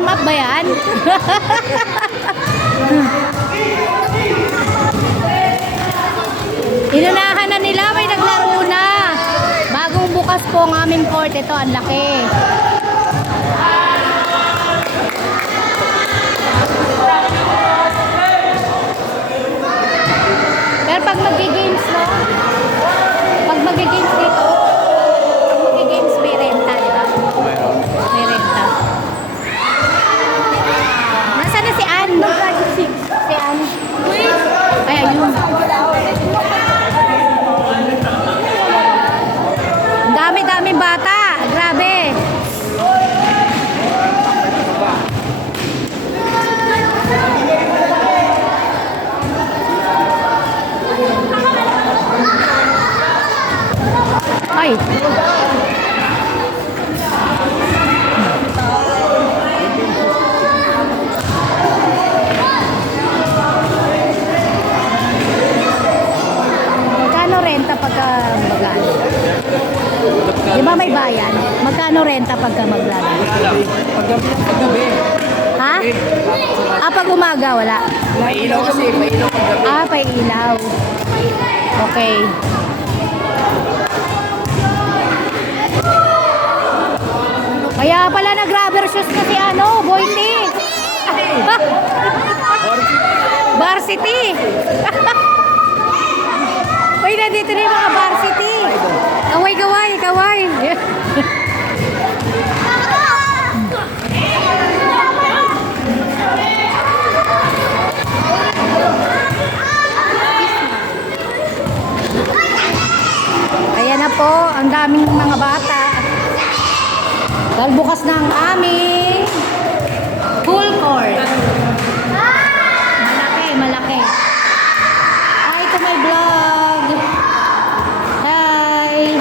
warm up ba yan? Inunahan na nila, may naglaro na. Bagong bukas po ang aming court. Ito, ang laki. Pero pag mag-games, no? Pag mag-games dito, pag mag-games may renta, di ba? May renta. Nasaan na si Ann? Si Ann. Ay, ayun. Ang dami-daming bata. Grabe. Ay. Magkano renta pagka magano? Di ba may bayan? Magkano renta pagka maglaro? Paggabi. Ha? Ah, pag umaga wala? May ilaw kasi, may ilaw paggabi. Ah, may ilaw. Okay. Kaya pala nag-rubber shoes kasi ano, Boyty. Varsity. Uy, nandito na yung mga varsity. Kaway, kaway. Ayan na po, ang daming mga bata. Dahil bukas na ang aming full court. Malaki. Hi to my vlog. Hi.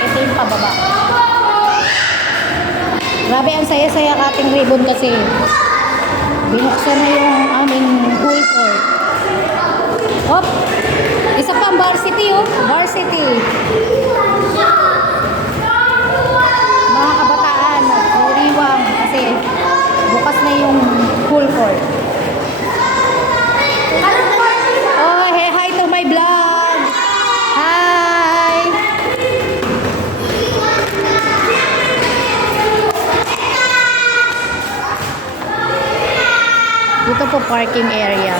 Ito yung pababa. Grabe, ang saya-saya kating ribbon kasi. Binuksan na yung aming full court. Hop! Isa pa ang varsity, oh. Varsity. Mga kabataan, nagpuriwang kasi bukas na yung full court. Oh, hey, hi to my vlog. Hi! Dito po parking area.